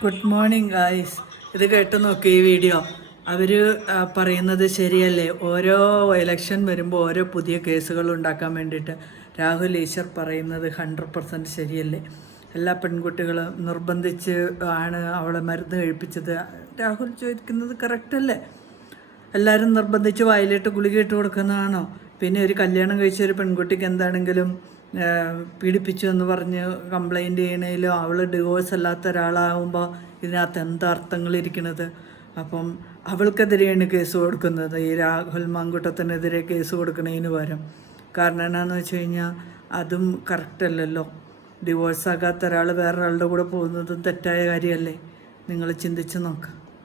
Good morning guys. ഇത് കേട്ട് നോക്കി ഈ വീഡിയോ. അവർ പറയുന്നത് ശരിയല്ലേ? ഓരോ ഇലക്ഷൻ വരുമ്പോൾ ഓരോ പുതിയ കേസുകൾ ഉണ്ടാക്കാൻ വേണ്ടിയിട്ട് രാഹുൽ ഈശ്വർ പറയുന്നത് 100% ശരിയല്ലേ? എല്ലാ പെൺകുട്ടികളും നിർബന്ധിച്ച് ആണ് അവളെ മരുന്ന് കഴിപ്പിച്ചത്. രാഹുൽ ചോദിക്കുന്നത് കറക്റ്റല്ലേ? എല്ലാവരും നിർബന്ധിച്ച് വയലിട്ട് ഗുളിക ഇട്ട് കൊടുക്കുന്നതാണോ? പിന്നെ ഒരു കല്യാണം കഴിച്ച ഒരു പെൺകുട്ടിക്ക് എന്താണെങ്കിലും പീഡിപ്പിച്ചു എന്ന് പറഞ്ഞ് കംപ്ലൈൻറ്റ് ചെയ്യണേലും അവൾ ഡിവോഴ്സ് അല്ലാത്ത ഒരാളാകുമ്പോൾ ഇതിനകത്ത് എന്താ അർത്ഥങ്ങളിരിക്കുന്നത്? അപ്പം അവൾക്കെതിരെയാണ് കേസ് കൊടുക്കുന്നത്, ഈ രാഹുൽ മാങ്കൂട്ടത്തിനെതിരെ കേസ് കൊടുക്കുന്നതിന് പകരം. കാരണം എന്നാന്ന് വെച്ച് കഴിഞ്ഞാൽ അതും കറക്റ്റല്ലല്ലോ. ഡിവോഴ്സ് ആകാത്ത ഒരാൾ വേറൊരാളുടെ കൂടെ പോകുന്നതും തെറ്റായ കാര്യമല്ലേ? നിങ്ങൾ ചിന്തിച്ച് നോക്കുക.